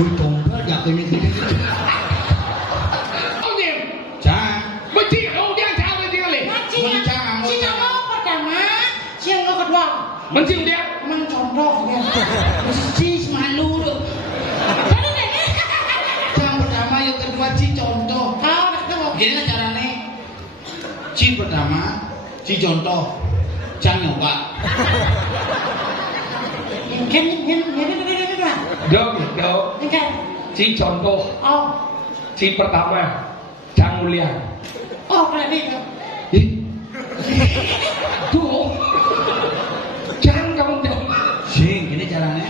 Ui tombol gak ini gini. Ông Diệm, Cha, mới chỉ ở đâu đang chào với tiếng này. Sinyal pertama, sinyal kedua. Mình chịu đi. Mencontohnya. si malu tuh. Yang pertama, yang kedua ci contoh. Oh, ketemu. Gini lah caranya. Ci pertama, ci contoh. Cang nyoba. Được, được. Ci contoh, Oh, ci pertama, Cang Mulia. oh berarti. Ih, tuh, Cang kamu tuh. Sing, gini caranya.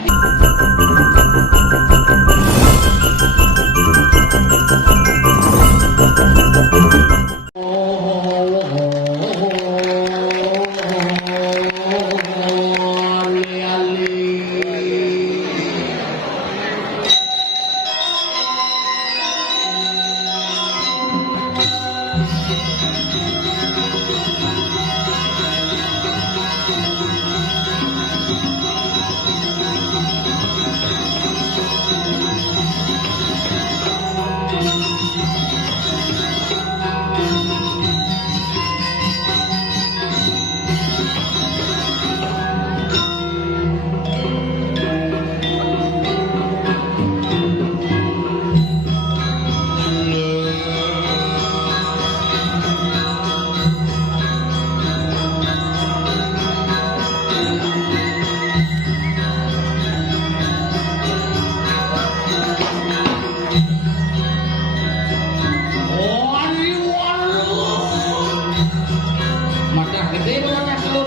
Mata gede banget telur.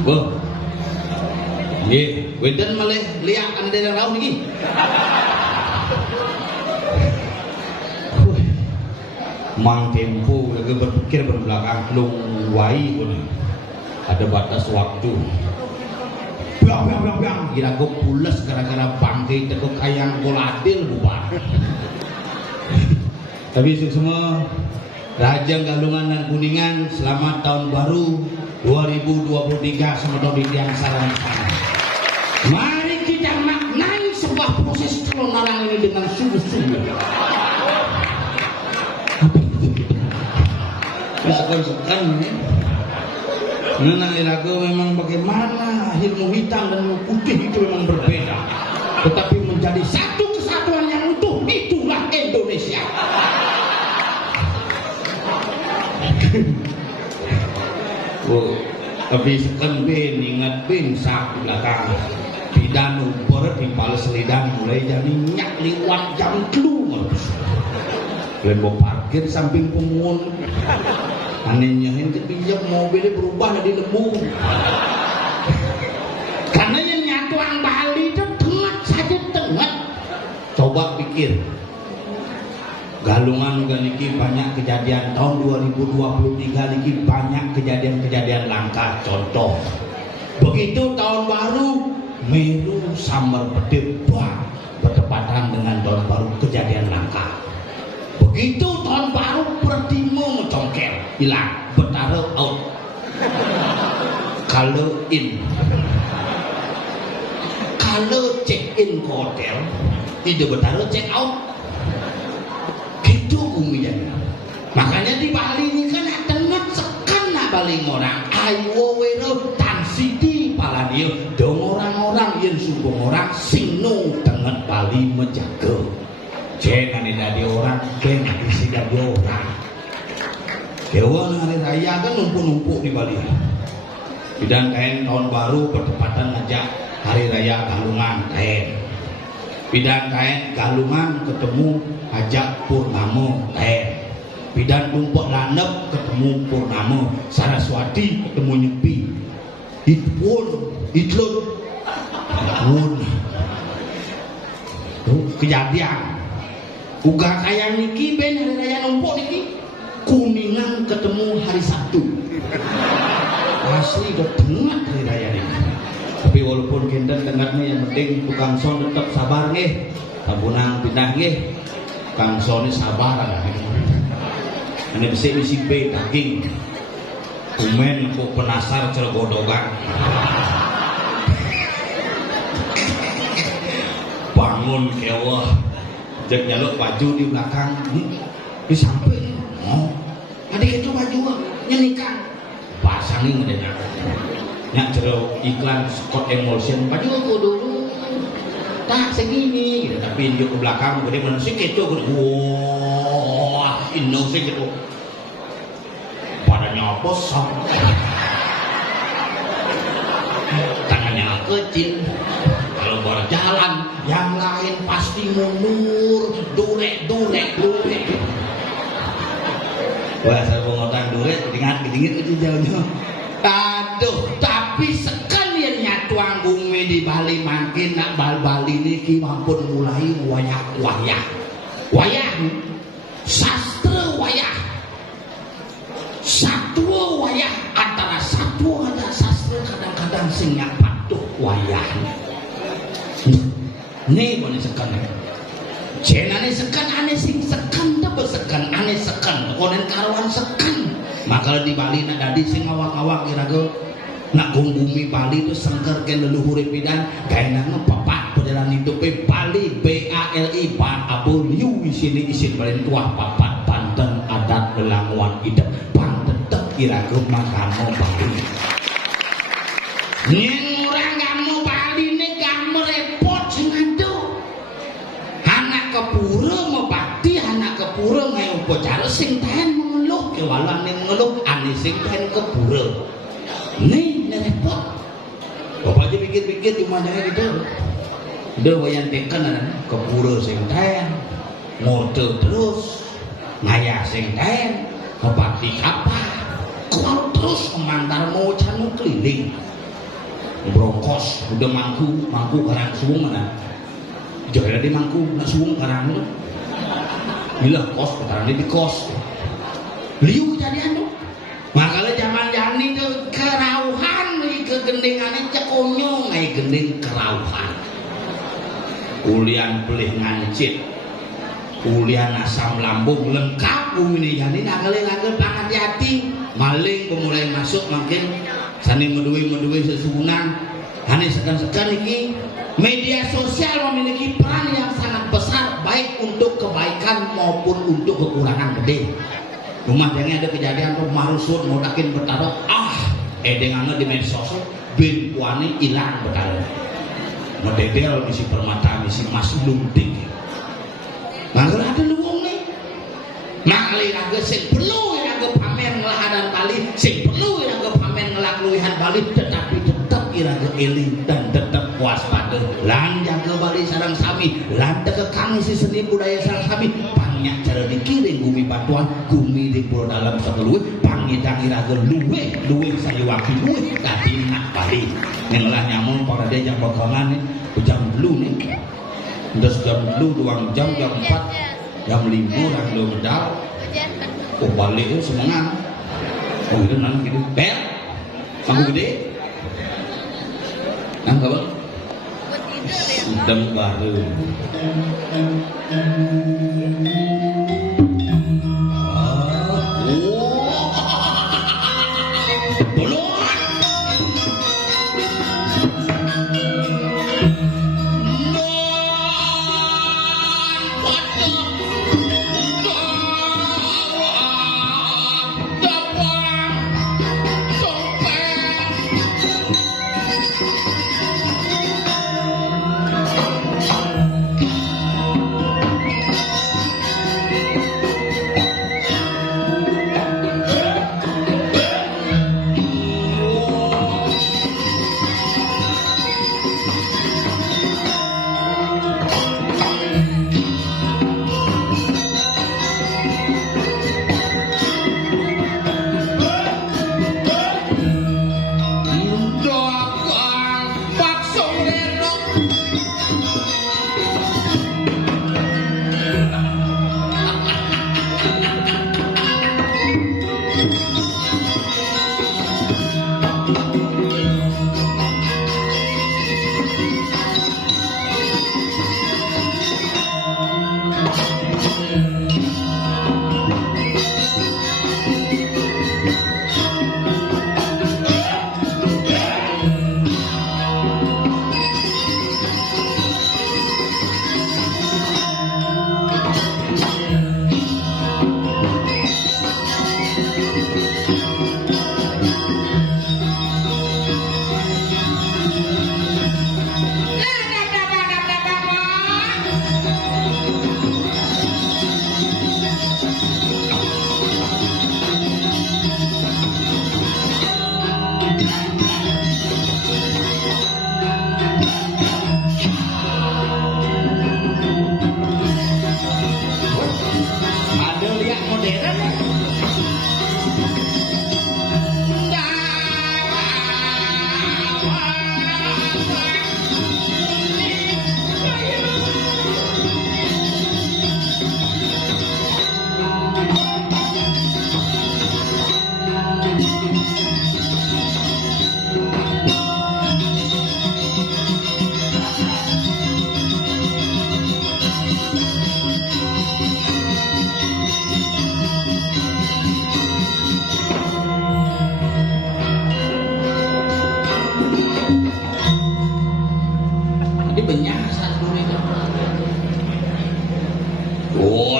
Wah, nggih, wenten malih liak kan daerah raun iki. Mang tempo lagi berpikir berbelakang lung wai pun ada batas waktu. Bang, kira gue pules gara-gara bangkai tekuk kayang koladil bubar. Tapi itu semua Rajang Galungan dan Kuningan, selamat tahun baru 2023 semoga di tiang sarang sana. Mari kita maknai sebuah proses kelonaran ini dengan sungguh-sungguh. Sekan-sekan ya. Nona iraku memang bagaimana ilmu hitam dan ilmu putih itu memang berbeda, tetapi menjadi satu kesatuan yang utuh, itulah Indonesia. Oh, tapi sekan ben ingat ben sak belakang pidan umpur di pales lidan mulai jadi nyak liwat jam keluar. Kalian mau parkir samping pemungun. anehnya kepinjam mobilnya berubah jadi lembu. Karena yang nyatuan Bali itu tengah saja tengah. Coba pikir, Galungan niki banyak kejadian tahun 2023 niki banyak kejadian-kejadian langka. Contoh, begitu tahun baru Meru Samar Pedebah bertepatan dengan tahun baru kejadian langka. Begitu tahun baru Pertimo congkel hilang, Betara out, kalau in, kalau check in ke hotel tidak Betara check out. Gitu uminya. Makanya di Bali ini kan tengah sekan nak Bali orang ayo wero tan siti paladio dong orang-orang yang subong orang sino tengah Bali menjaga. Jangan ada orang jangan disidak orang. Hewan hari raya kan numpuk-numpuk di Bali. Bidang kain tahun baru bertepatan ngajak hari raya Galungan kain. Bidang kain Galungan ketemu ajak Purnama kain. Bidang tumpuk lanep ketemu Purnama, Saraswati ketemu Nyepi. Itpun, itlut, pun. Kejadian. Uga kayak niki ben hari raya numpuk niki. Kuningan ketemu hari Sabtu. Asli udah tengah hari raya niki. Tapi walaupun kinten tengahnya yang penting tukang son tetap sabar nih. Tabunang pindah nih. Tukang son ini sabar lah. Ini bisa isi B daging. Kumen aku penasar cergodogan. Bangun kewah. Jek nyaluk baju di belakang. Di samping. Oh, adik itu baju nyanyikan. Pasangin ngedenya. Nyak cerau iklan Scott Emulsion. Baju aku dulu. Tak segini. Gitu. Tapi dia ke belakang. Dia menusik itu. Wah, inosik itu. Badannya posong. Tangannya kecil. Kalau berjalan yang lain pasti mundur, durek. Wah, saya mau ngotang durek, dingin itu jauh-jauh. Aduh, tapi sekalian nyatuang bumi di Bali makin nak Bali niki mampun mulai wayah, sastra wayah, satwa wayah antara satwa ada sastra kadang-kadang sing patuh wayah. Nih boleh sekan. Jenane sekan ane sing sekan tebe sekan ane sekan konen karuan sekan. Maka di Bali nak dadi sing awak-awak kira-kira nak bumi Bali itu sengker ke leluhur pidan gaenang papat perjalanan hidup Bali BALI Ban Abu Liu isini isin Bali tuah papat Banten adat lelanguan hidup Banten tetep kira-kira makamo Bali. Nyen orang kamu Bali ini kamu repot sing ado. Anak kepura mau bakti anak kepura ngayo upacara sing tahan mengeluh kewalan yang mengeluh ane sing tahan kepura. Nih repot. Bapak aja pikir-pikir di mana gitu. Udah wayan tekan kepura sing tahan, ngote terus, ngaya sing tahan, kepati kapal, kau terus memantar mau canu keliling. Brongkos udah mangku karang suung mana jauh di mangku nak suung karang itu bila kos karang di kos liu kejadian tuh makanya zaman jani itu kerauhan ke gendingannya cekonyo ngai gending kerauhan ulian pelih ngancit ulian asam lambung lengkap bumi jani ngagel hati-hati maling pemulai masuk makin sani medui sesugunan hani sekan-sekan ini media sosial memiliki peran yang sangat besar baik untuk kebaikan maupun untuk kekurangan gede. Rumah yang ada kejadian tuh marusut mau dakin bertaruh dengan di media sosial bin kuani hilang bertaruh mededel misi permata misi mas lunting mangga ada luwung nih makali raga sing perlu raga pamer ngelahadan Bali sing perlu raga pamer ngelakluihan Bali tetapi tetap iraga eling dan tetap waspada. Waduh, lan jaga bali sarang sami, lan tekekang isi seni budaya sarang sami, pangnya cara dikiring bumi batuan, bumi di pulau dalam seteluwe, pangidang iraga luwe sayuwaki luwe, kadinak bali. Ngelah nyamon para dejang potongan nih, jam dulu nih, udah jam dulu 2 jam, jam 4, jam 5 lo medal, oh balik itu semangat, oh itu nanti gitu, bel, manggu gede, kabar? Sedang baru.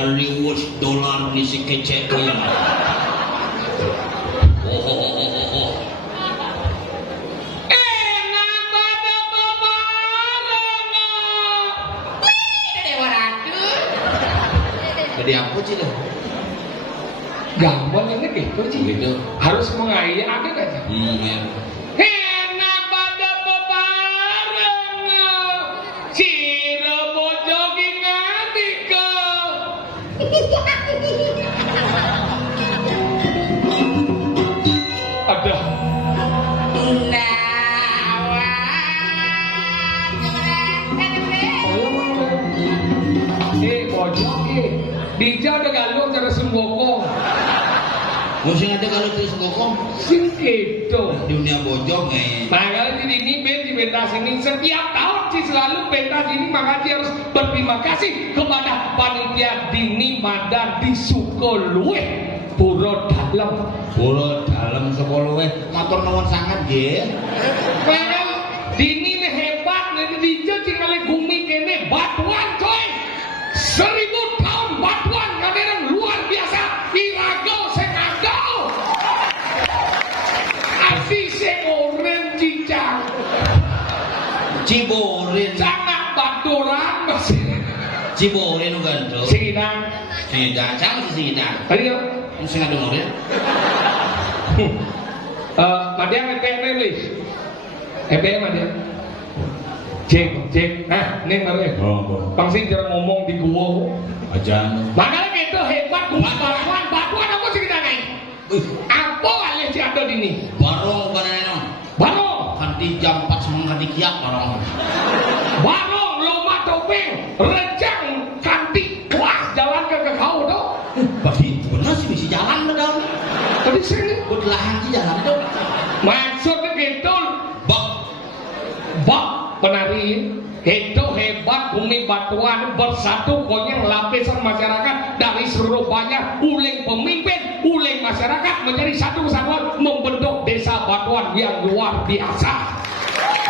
Hollywood $, si kecek ya. Enak pada bebarengan. Dewa Ratu. Jadi apa sih dah? Gampang ini gitu sih. Gitu. Harus mengayak ada nggak sih? Ya. Enak pada bebarengan. Cira bojogi ngadika. Ada. Bojogi. Dija udah galung cara sembokong. Mesti ada kalau terus ngokong Sing itu. dunia bojong Makanya di pentas ini setiap tahun sih selalu pentas ini makanya harus berterima kasih kepada panitia Dini Madan di Sukolue Puro Dalam. Pura dalam sekolah motor nuwun sangat nggih. Karena Dini ini hebat nih dijo cing oleh bumi kene batuan coy. 1000 tahun batuan ngadereng luar biasa. Irago sengadau. Asih seoren cicang. Ciborin, Sangat baturan masih. Ciborin gandro. Sidang. Sidang, sama si sidang. Tadi ya. Mesti ada ngorin. Madiang EPM lis. EPM Madiang. Cek. Nah, ini mari. Oh, Pangsi jangan ngomong di gua. aja. Makanya itu hebat gua batuan apa sih kita naik? Apa alih si ada di ini? Barong kan eno. Barong, Kanti jam 4 semang kanti kiak barong. barong, loma topeng, rejang, kanti, kelas jalan ke kau tuh. Bagi bener sih bisa jalan dah daun. Tadi sini. Buat lahan sih jalan itu. Maksudnya gitu. Bak Penari itu hebat bumi batuan bersatu konyang lapisan masyarakat dari seluruh banyak uling pemimpin, uling masyarakat menjadi satu kesatuan membentuk desa batuan yang luar biasa.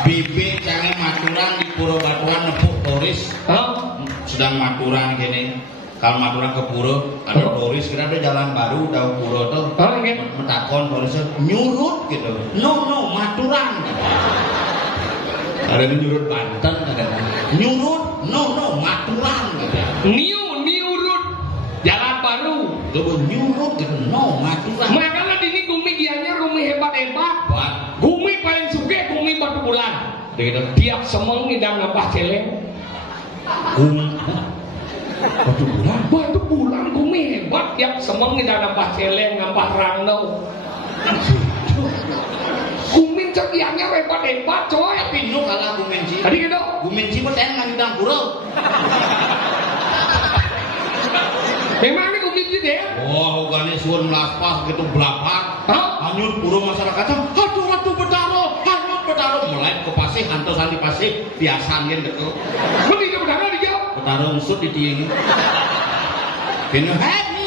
bibit jangan maturan di Pura Batuan nepuk turis. Sedang maturan gini. Kalau maturan ke Pura ada turis kira ada jalan baru tahu Pura tuh. Metakon turisnya nyurut gitu. No maturan. Ada yang nyurut Banten, ada nyurut, no maturan. Nyurut, jalan baru. Coba nyurut gitu, no maturan. Makanya ini gumi gianya gumi hebat. Gumi paling suka gumi batu bulan. Tiap semeng ngidang ngapah celeng. Batu bulan gumi hebat. Tiap semeng ngidang ngapah celeng, ngapah rangno. Gumin cekiannya hebat coy. Tapi nu kalah Guminci. Tadi gitu. Guminci mah teh ngandang pura. Memang ini Guminci deh. Wah, ugane suun lapas gitu belapar. Hanyut pura masyarakatnya. Aduh betaro, hanyut betaro. Mulai ke pasih, hantu sandi pasih, biasa ngin gitu. Mesti ke betaro dijawab. Betaro usut di tiang. Kena hack me.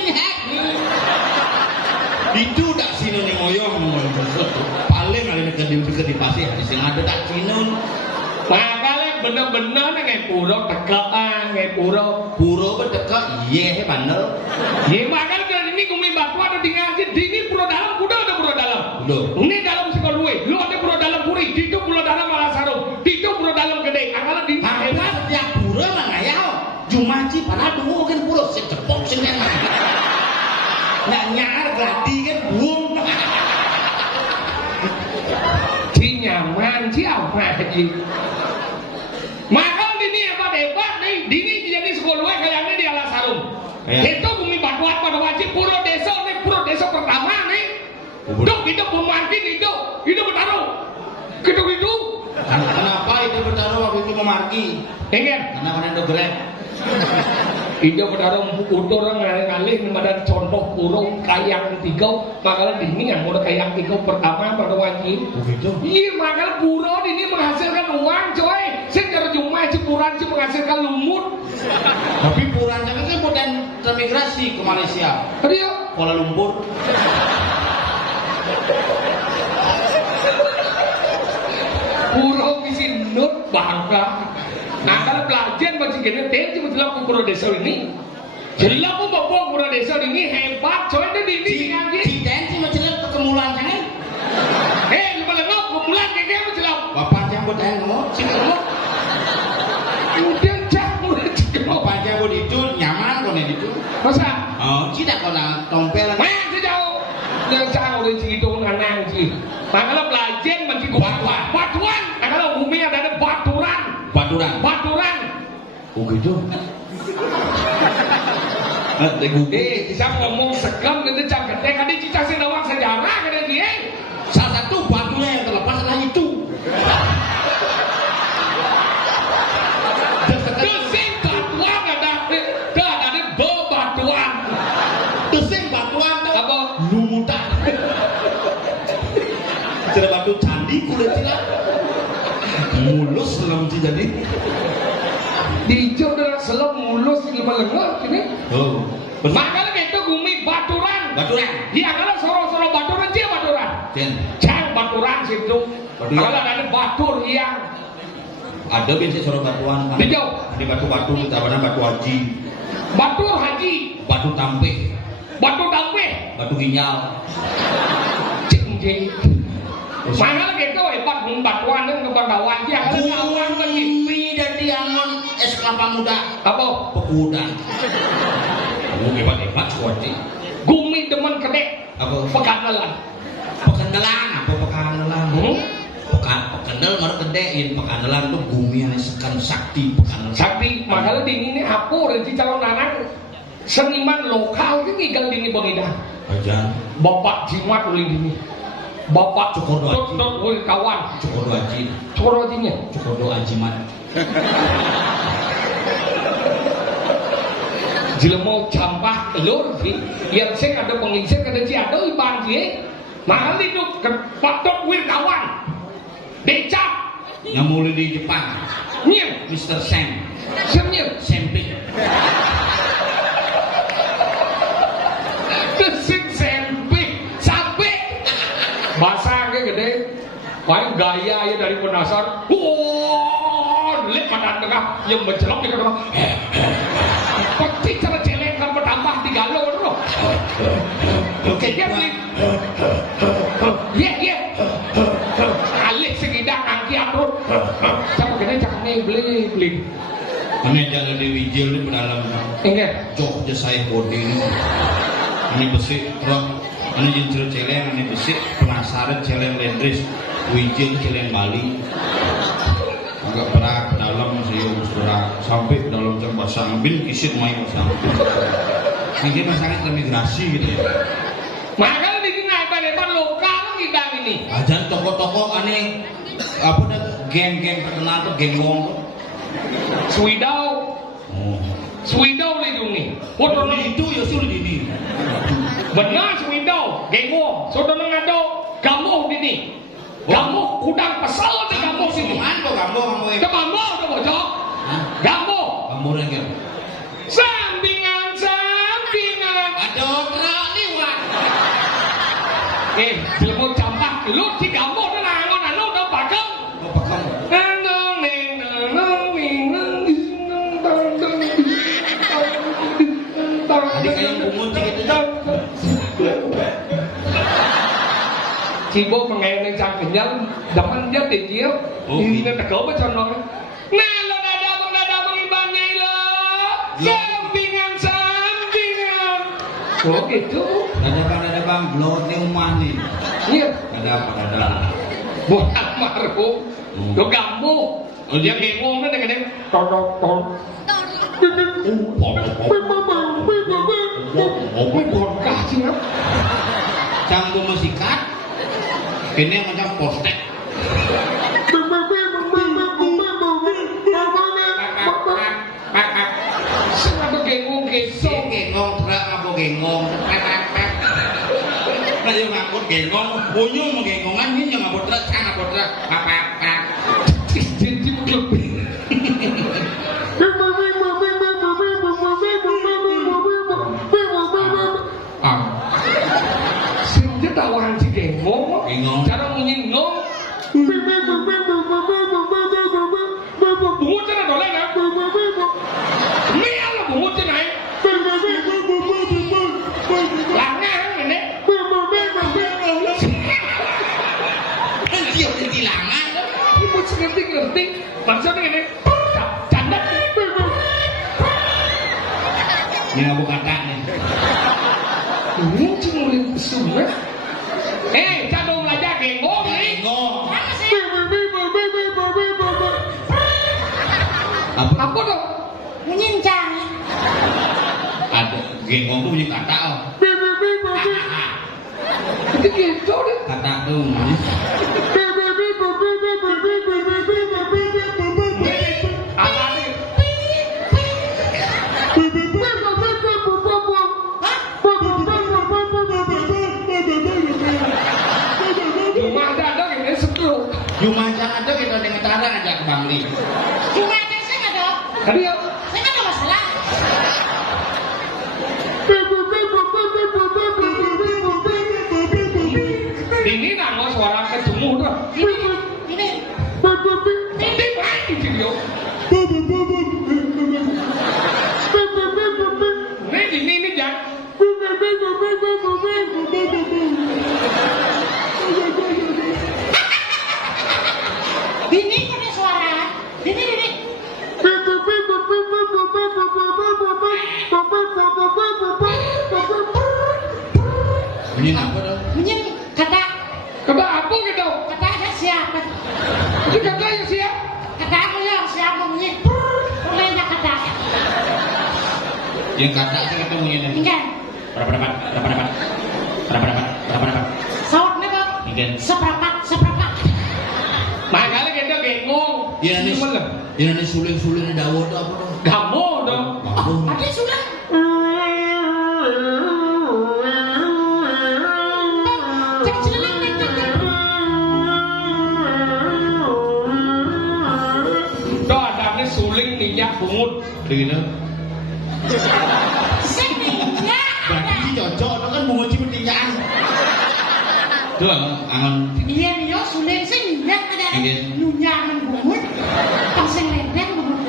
Itu tak sinu nih moyong paling kali ini ke di pasir di sini ada tak sinu. Makanya bener-bener nggak pura teka nggak pura berteka iya bandel. Ya makanya kalau ini kumi batu ada di ngaji di ini pura dalam kuda ada pura dalam. Ini dalam sekolah lu ada pura dalam puri di itu pura dalam malah sarung di itu pura dalam gede. Kalau di hebat setiap pura mana ya? Jumaji pada dulu kan pura secepok sini. Nyar gladi kan buang. Si nyaman si apa aja. Maka ini hebat nih. Dini jadi sekolah kayaknya di alas harum. Itu bumi batuan pada wajib pura desa pertama nih. Dok itu pemarkin itu bertaruh. Gitu. Kenapa itu bertaruh waktu itu memarki? Ingat. Kenapa itu gerek? Ijo berdarah utur ngalih pada contoh burung kayang tiga makanya dini yang mau kayang tiga pertama pada wajib. Begitu. Iya makanya burung ini menghasilkan uang coy. Secara cuma cepuran sih menghasilkan lumut. Tapi puran kan kemudian termigrasi ke Malaysia. Dia Kuala Lumpur. burung isi nut bangka. Nah kalau belajar macam gini, dia cuma jelas pura desa ini. Jelas pun bawa pura desa ini hebat, coy itu di ini ngaji. Ciden sih macam ke kemulan kan? Lupa lengok, kemulan kayak macam jelas. Bapak jangan buat yang ngomong, sih ngomong. Kemudian campur jelas. Bapak jangan buat itu nyaman kau nih itu. Masa? Oh, tidak kau nak tompel. Main sejauh. Jangan jauh dari situ nanang sih. Makanya belajar macam batuan. Kalau bumi ada baturan. Oh gitu. Bisa ngomong sekam nanti cakap. Kali cita senawang sejarah kali dia. Salah satu batunya yang terlepas adalah itu. Desing batuan ada bebatuan. Desing batuan tuh Apa? lumutan. Cerita batu candi kulit sila. Mulus selama jadi. Dijauh dengan selam mulus lima lengah ini. Oh. Makanya itu bumi baturan. Iya kalau soro baturan dia baturan. Jangan baturan situ. Kalau ada batur yang ada biasa soro batuan. dijauh. Di batu-batu kita mana batu haji. Batur haji. Batu tampeh. Batu ginjal. Cengking. Makanya gitu hebat batuan itu kebangawan dia. Bumi dan diangon es kelapa muda. Apa? Pekudan. Hebat suati. Gumi demen kedek. Apa? Pekandelan. Pekandelan. Apa pekandelan? Pekandelan Pekandel mana gede, yin pekandelan tuh bumi yang sekan sakti pekandel. Sakti, makanya dini ini apa rezeki calon anak seniman lokal ini tinggal dini Bang Ida. Aja. Bapak jimat uling dini. Bapak Cukur doaji. Kawan. Cukur doaji. Cukur doajinya. Cukur doa jimat. Jelemo campah telur sih. Yang saya ada pengisir kada ci ada ibang sih. Mahal itu kepatok wirkawan. Becak. Yang mulai di Jepang. Nyem. Mr. Sam. Nyem. Samping. Kesik samping. Sampai. Bahasa gede. Paling gaya ya dari penasar. Wah, lep pada tengah yang mencelok di tengah. Pasti cara celeng kan bertambah 3 loh. Oke, dia beli. Ye. Alik segidak angki atur. Siapa kena cakap nih beli. Ini jalan di Wijil di pedalam. Ingat. Jok saya bodi ini. Ini besi truk. Ini jincil celeng. Ini besi penasaran celeng lendris. Wijil celeng Bali. Agak berat pedalam sih saudara. Sampai pedalam jam basang bin kisit main basang. Mungkin masalahnya migrasi gitu ya. Makanya bikin naik lokal kita ini. Ajan toko-toko aneh apa dah geng-geng terkenal tuh geng wong tuh. Swidau. Oh. Swidau lindung nih. Foto Itu ya suruh ini. benar Swidau. Gengo. Saudara ngado. Gamuh ini. Gamuh kudang pesal di gamuh sini. Kamu Ke gamuh ke bocok. Gamuh. kamu lagi. Sampingan. Aduh, terak liwat. Jelemu campak lu di gamuh dan angon anu udah pakem. Apa kamu? Adik ayam bungut gitu. Cibo mengenai cangkenyang, dapat dia dia. Ini nak kau macam mana? Nah, lo dada mengibarnya lo. Sampingan. Oh gitu. Ada bang, blot ni rumah ni. Iya. Ada. Buat almarhum. Lo gambu. Dia ngomong na dengan tol. Bongkah sih. Canggu musikat. Ini macam postek. Apa gengong Si gengong terak apa gengong. Nah yang ngangkut gengong, bunyi mau gengongan ini yang ngangkut terak, ngangkut terak. Jadi klub. Dia tawaran si gengong. Cara menyinggung. Bungut cina doleng ya. Mial bungut cina ya. Langang ini. Dia udah dilangan. Ibu ngerti. Maksudnya ini. Canda. Ini aku kata nih. Ini cuma sungai. Cadong belajar gengong nih. Gengong. Apa dong? Menyincang. Ada gengong tuh punya kata. Itu gitu deh. Kata tuh. Cuma ada kita dengan cara aja ke Bangli. Cuma aja saya nggak ada. Tadi ya. Saya nggak ada masalah. Ini nama suara ketemu tuh. Ini. Ini lagi video. Ini jangan. Ini punya suara. Ini. Yang kata saya ketemu ini. Ingkan. Berapa dapat? Sawat nih kok. Ingkan. Seprapat. Makanya kita gengong. Ini suling-suling dawo itu apa dong? Kamu dong. Ada sudah. Cek celeng nih. Itu adanya suling minyak bungut. Begini. Sini. Ya. Berarti cocok, itu kan bunga cipetinyan. Itu angan. Iya nih yo suling sing minyak ada. Ingin. Nunyangan bungut. Pas sing lempeng bungut.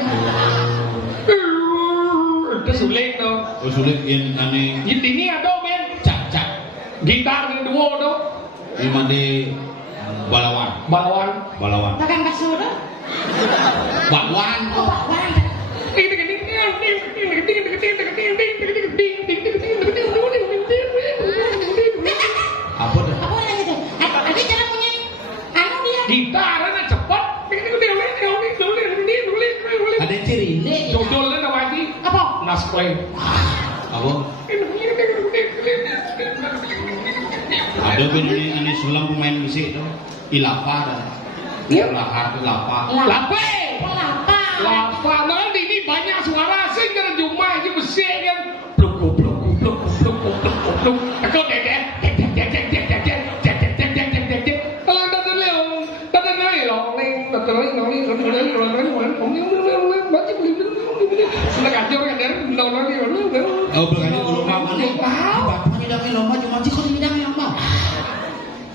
Itu suling tuh. Oh sulit yang aneh. Ini ada men. Cak. Gitar yang dua tuh. Ini mandi balawan. Balawan. Tekan kasur. Bakwan. Oh, bakwan. Apa dah? Apa yang itu? Ada cara punya anu dia. Gitarnya cepat. Ada ciri. Judulnya nama lagi. Apa? Nasplay. Apa? Ada pun ini sulam pemain musik tu. Ilapa dah. Lahar ilapa. Lape. Lapa. Lapa. Nanti ini banyak suara. Saya kena cuma aja besi kan. Pluk. Aku dedek. Oh berkali ulama mana? Bapak ni dah ulama cuma cik kau tidak ulama.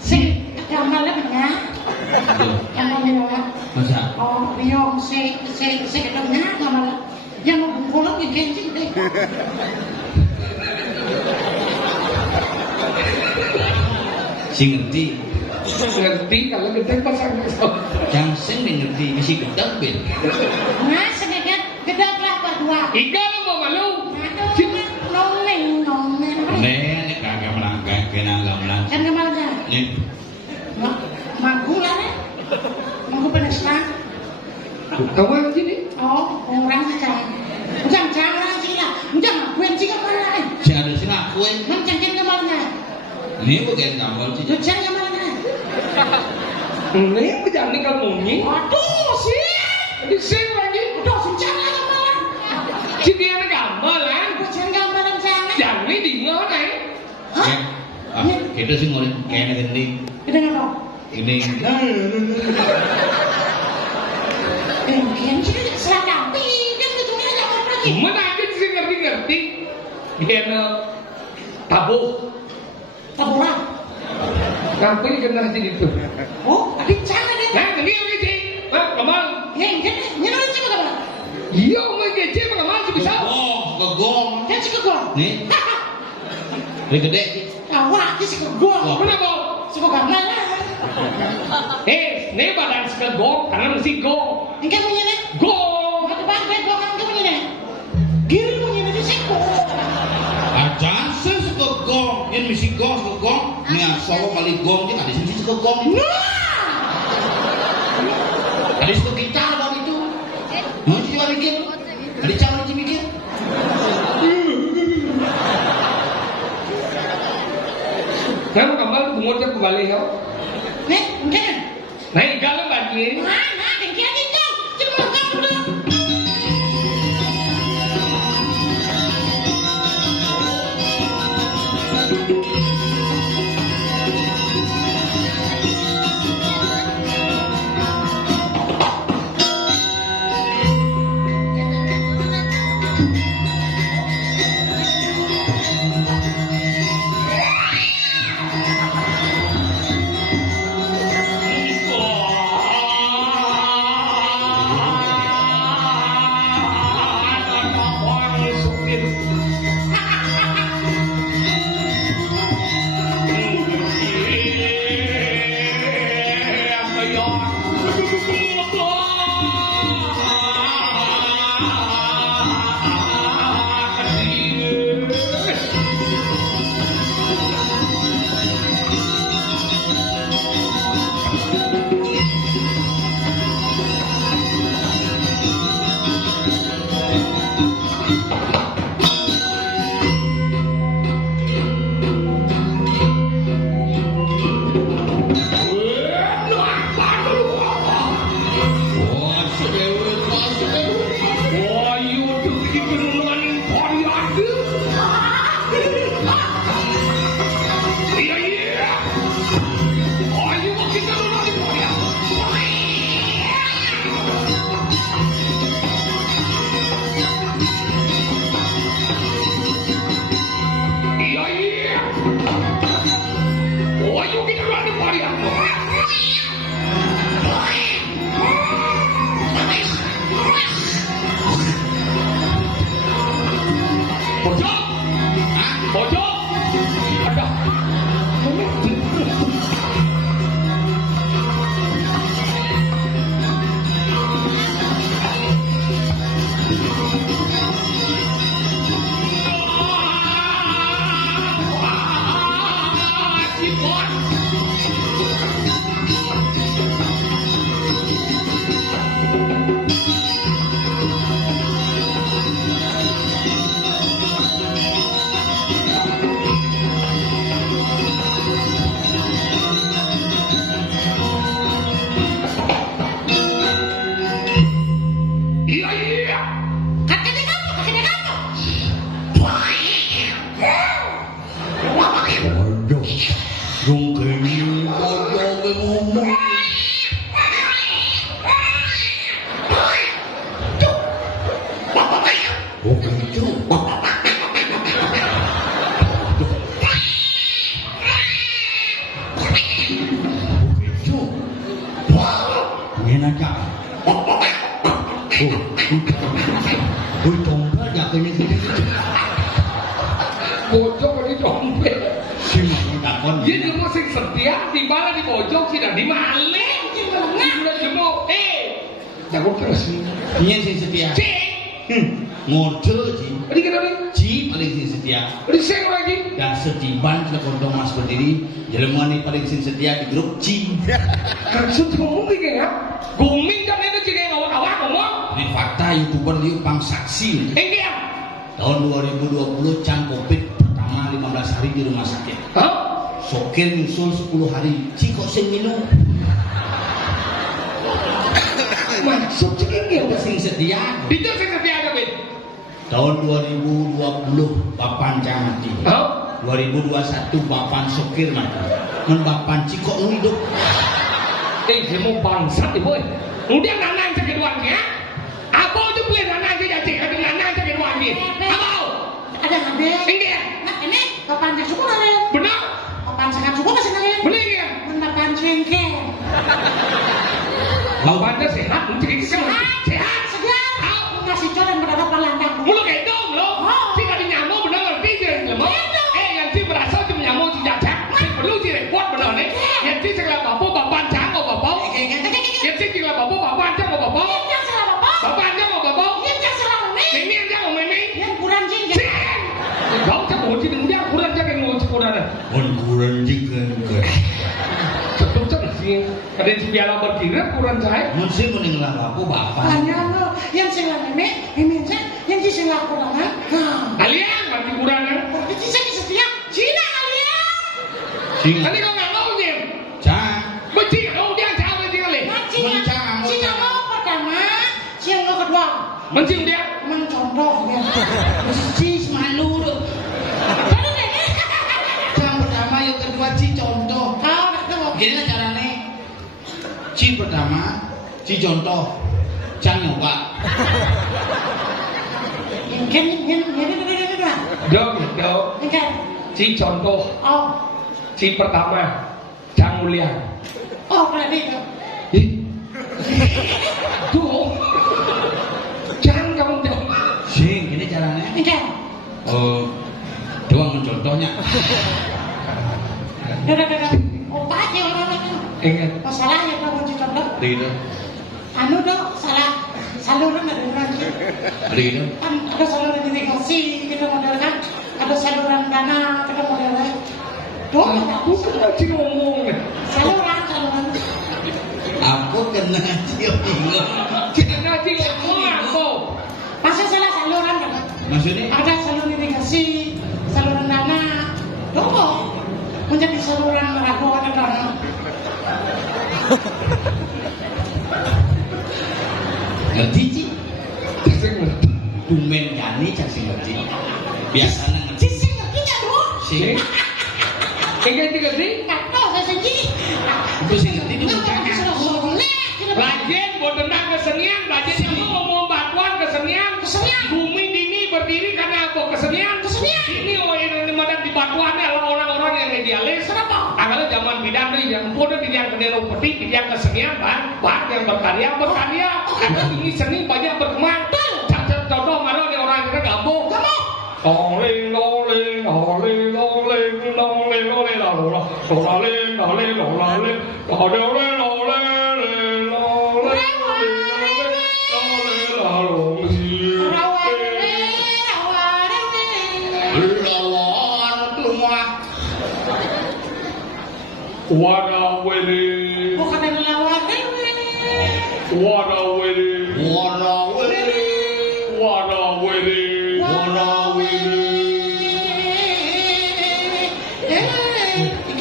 Si, kamalnya benar. Kamalnya benar. Masa? Oh, biong si ketengah kamalnya. Yang mau pulang di gensi deh. Si ngerti. Ngerti kalau kita pasang Yang sing ngerti mesti gedang ben. Nah, sedikit gedek lah berdua. Ika lo mau malu. Nongeng. Nek kagak melangkah kena agak melangkah. Kan kamalnya. Nih. Manggu lah nih. Manggu peneslan. Kamu yang sini? Oh, orang macam. Jangan sih lah. Jangan kuen sih kamalnya. Si ada sing aku Macam kamalnya. Ini bukan gambar sih. Tujuan kamalnya. Ini jangan tinggal munyi. Aduh, sih. Di sini lagi. Aduh, suncang lah kamalnya. Si dia nak gambar kan? Tujuan kamalnya sana. Jangan ni di mana? Hah? Kita sih ngoleh kayak gending. Kita ngapa? Ini. Mungkin sih selatan. Tidak betulnya jangan lagi. Mana ada sih ngerti? Dia nak tabuh. Taburan. Ngapain kena sini tu? Oh, ada cara deh. Nah, ini yang ni. Kamal. Ini nyelurin sih kamal. Iya, orang kecil macam mana sih bisa? Kegong. Kan sih kegol. Nih. Ini gede. Awak sih kegol. Kenapa? Sih kegol lah. Ni badan sekegong karena mesti go. Engkau punya nih. Go. Ada banget gol engkau punya nih. Giri punya nih sih kegol. Ajan sih sekegong. Ini mesti gong sekegong. Nih sawo kali gong dia ada sini sekegong. Ada situ gitar bang itu. Nanti coba mikir. Ada cara dia mikir. Kan kamal umurnya kembali ya. Nih, mungkin. Nah, kalau bagi. Nah, tinggal tinggal. Cuma kamu dulu. main aja. Tombol ya kayaknya gini. Bojok ini dompet. Si mau takon. Jadi lu sing setia di mana di bojok sih dan di maling. Udah jemuk. Jago terus. Iya sing setia. Ngode ji. Ini kenapa? Ji paling sing setia. Ini sing lagi. Dan setiban sekondong mas berdiri. Jelema ini paling sing setia di grup Ji. Maksud ngomong ya? Guming kan itu juga awak-awak ngomong. Ini fakta YouTuber liu pang saksi. Ini ya. Tahun 2020 can Covid pertama 15 hari di rumah sakit. Hah? Sokir nyusul 10 hari. Ci kok sing minum? Maksud ini Apa sing setia? itu sing setia ada bet. Tahun 2020 Bapan Cang mati. Hah? 2021 Bapan Sokir mati. Men Bapan Ci kok nu hidup? Dia mau bangsat ibu. Udah nanang sakit duanya. Apa itu boleh nanang saja cik? Ada nanang sakit duanya. Apa? Ada habis. Ini dia. Nah ini papan suku kalian. Benar. Papan sangat suku masih kalian. Benar dia. Papan cengkeh. Bapak sehat, mencari sehat. Sehat. Segar. Ngasih coran berada perlandang. Mulu kayak dong lo. Si kali nyamuk benar ngerti sih lemah. Yang si berasal cuma nyamuk si jajak. Si perlu si repot benar nih. Yang si segala bapak bapak cang o bapak. Yang si segala bapak bapak cang o bapak. Yang salah bapak. Bapak cang o bapak. Yang salah mami. Ini yang cang o mami. Yang kurang cengkeh. Cing. Kau cang o cing dia kurang cang yang ngocok kurang. Kurang juga. Betul cang sih. Ada si piala berkira kurang cahaya. Mesti meninggal aku Bapan. Hanya lo yang salah mami. Yang si salah kurang. Kalian masih kurang. Itu saya setia. Cina kalian. Sing Tadi kau nggak mau nih. Cang. Becik kau dia cang becik kali. Cina lo pertama. Cina lo kedua. Mencium dia. Mencontoh ya. Ci malu dong. Cang pertama yang kedua Ci contoh. Tahu betul. Gini caranya. Ci pertama, Ci contoh. Cang nyoba. Ini. Dong, dong. Ini. Si contoh, Oh. si pertama, Cang Mulia. Oh, berarti itu. Ih, tuh, Cang kamu dong. Sing, gini caranya. Ini. Doang mencontohnya. Dadah. Opa aja orang-orang. Ingat, Masalahnya kamu contoh. Gitu. Anu dong, salah. Saluran ada lagi. Gitu. Kan ada saluran irigasi, kita modelkan. Ada saluran dana, kita modelkan. Tuh, aku lagi ngomong. saluran. Aku kena Ci bingung. Jangan lagi ngomong aku. Masa salah saluran kan? Maksudnya? Ada saluran irigasi, saluran dana. Tuh, menjadi saluran ragu ada dana. Ngerti Ci? Saya ngerti. Dumen jani Cang sing ngerti. Biasanya ngerti. Sisi ngerti nggak bro? Sing. Ingat juga sih. Kata saya sendiri. Itu sing ngerti itu bukan. Lajen buat tentang kesenian, lajen yang ngomong batuan kesenian. Bumi dini berdiri karena apa? Kesenian. Ini orang yang di batuannya adalah orang-orang yang idealis. Kenapa? Kalau zaman bidang nih yang pun di yang kedai peti, di yang kesenian, bang yang berkarya. Karena ini seni banyak berkembang. Contoh mana di orang kita gabung. Loling, loling, loling, loling, loling, loling, loling, loling, loling, loling, loling, Warawiri, Bukan ada lawan. warawiri, Warawiri. warawiri,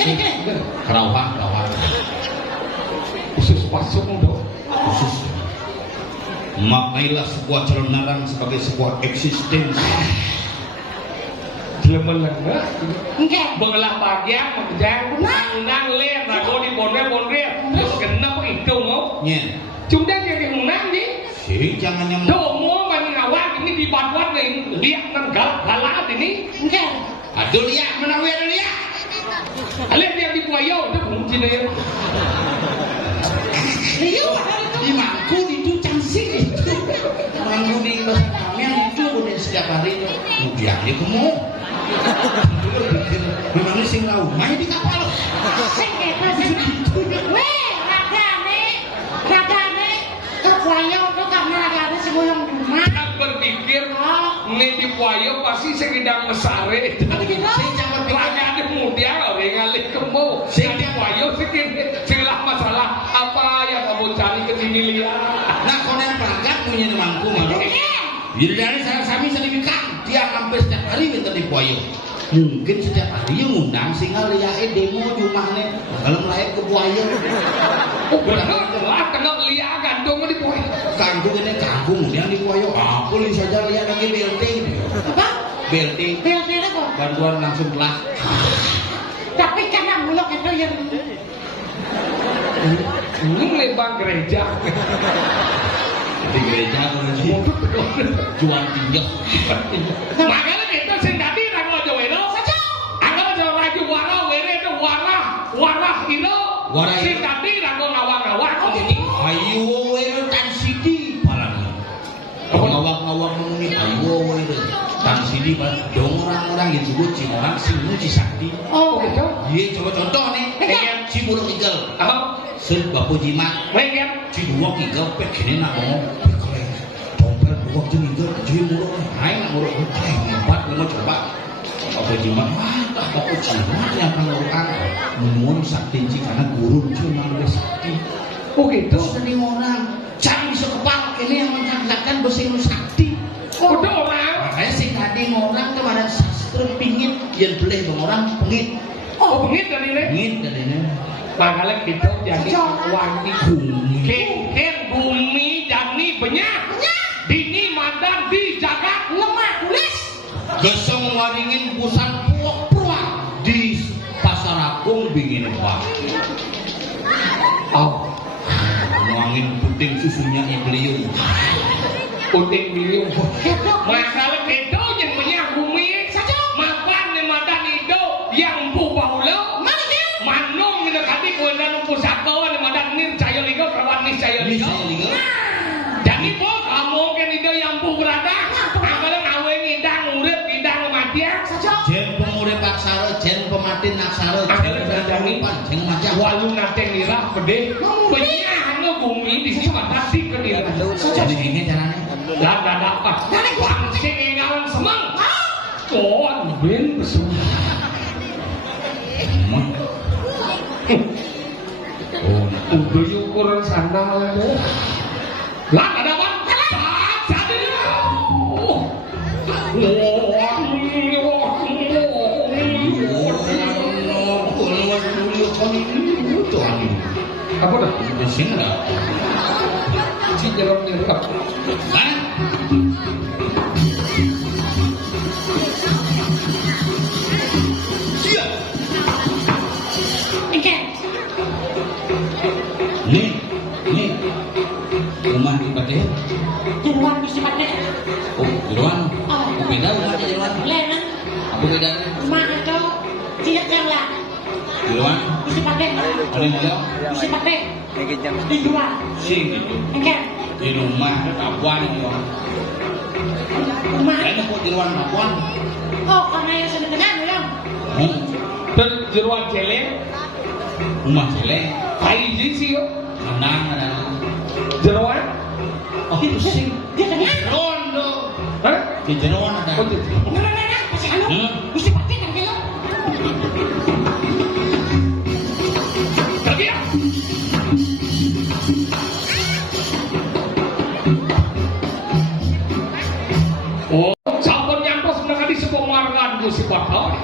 Ikan. Kerawang. khusus pasuk dong. Khusus. Maknailah sebuah calon narang sebagai sebuah eksistensi. Dia melengah. Enggak. Bengelah bagian, menjang, nang ler, nago di bonre, terus kenapa itu mau? Nya. Chúng ta nghe cái hùng nam đi. Sing jangan yang Đồ mua mà ngawak ini di batuan nih, lihat kan galak ini. Enggak. aduh lihat menawir lihat. Alih yang di Puayo itu pun sini. Liu ada itu. hari mudiane kamu. Memang sing raumai di kapal. Sing kepo sing. Weh, ragane kebuaya kok karena ragane sing ngoyong rumah. Kan berpikir nek di Puayo pasti sing ndang mesare. Sing campur Ragane mudia ora ngalih kemo. Sing di Puayo sing lah masalah apa yang kamu cari ke sini lihat. Nah konen perangkat punya mangku mano. Jadi dari saya sami sering dia hampir setiap hari minta di Puayo. Mungkin setiap hari yang ngundang singa liae demo jumahnya kalau layak ke Puayo. Oh bener lah kena lihat gandong di Puayo. Kangkung ini kangkung yang di Puayo. Aku lihat saja lihat lagi BLT. Apa? BLT. BLT apa? Bantuan langsung kelas. Tapi karena mulok itu yang Ini lembang gereja. Di gereja jual tinjau. Makanya kita sing tadi rago jaweno. Anggo jawa raju wara were itu wara hiro. Sing tadi rago ngawang-ngawang ini. Ayo were tan sidi palang. Ngawang-ngawang muni ayo were tan sidi dong orang-orang yang disebut orang sing muji sakti. oh gitu. Iya coba contoh nih. Si buruk igel. Sen bapu jimat. Pengen Dua tiga pek kene nak ngomong pek dompet dua tiga jadi muruk naik nak muruk empat lima coba apa jimat tak apa jimat yang akan melakukan menuan sakti karena guru cuma lebih sakti gitu. seni orang jangan bisa kepala ini yang mencatatkan bersih sakti Udah orang. makanya sing tadi orang kemarin sastra pingin yang boleh orang pengit Pengit dari ini. pengit dari ini Makanya kita jadi wangi bumi. Kengken bumi jani banyak. Dini madan dijaga Lemah tulis. geseng waringin pusan puak-puak di pasar agung bingin pak ngangin puting susunya iblium puting biliung. Gitu. Masalah kita yang banyak bumi saja. Makan ni madan itu yang bu bahula. Manung mendekati kewenangan pusaka ni madan nir cahaya liga perawan nis cahaya ini liga. saya lihat Jadi po kamu kan itu yang bu berada. Angkalan awe ngidang urip ngidang matian. jen pemurip aksara jen pematin aksara jen berandamipan jen macam Walu nate nirah pede. Banyak anu bumi di sini matasi ke nirah. jadi ini caranya Dan dapat. Langsing ngawan semang. Kon ben besuh. Udah ukuran sandal ya. Lah ada apa? Jadi. Apa dah? di sini lah Si jalan nyerap. Ikan. nih rumah di Pate Di luar bisa pakai. oh di luar beda rumahnya di luar Lena. apa bedanya Rumah itu cilik yang lah. di luar Bisa pakai. ada yang mau Bisa pakai. Di luar. sih gitu Ikan. di rumah kawan Rumah. kayaknya kok di luar kawan Oh, karena yang sudah dengar belum? Dan jeruan celeng. rumah jelek Kaiji sih yo. menang ada Jeruan. oh itu sih Dia dengar. rondo Hah? di jeroan ada Oh, itu. Nah, masih anu. Bisa pakai kan dia. Pergi ya. Oh, sampun nyampe sebenarnya di sebuah margan gue si bakal.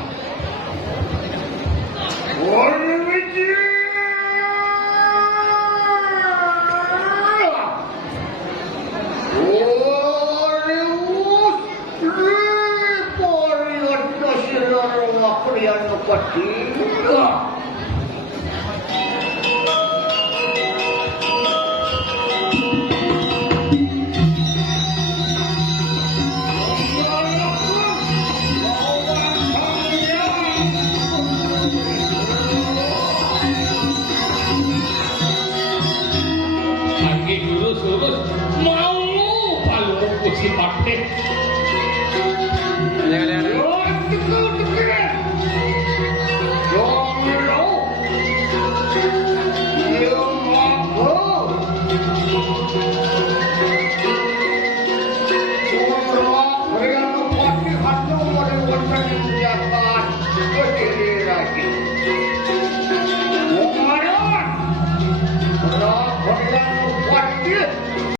Lagi lurus mau palu kuci pakai. yang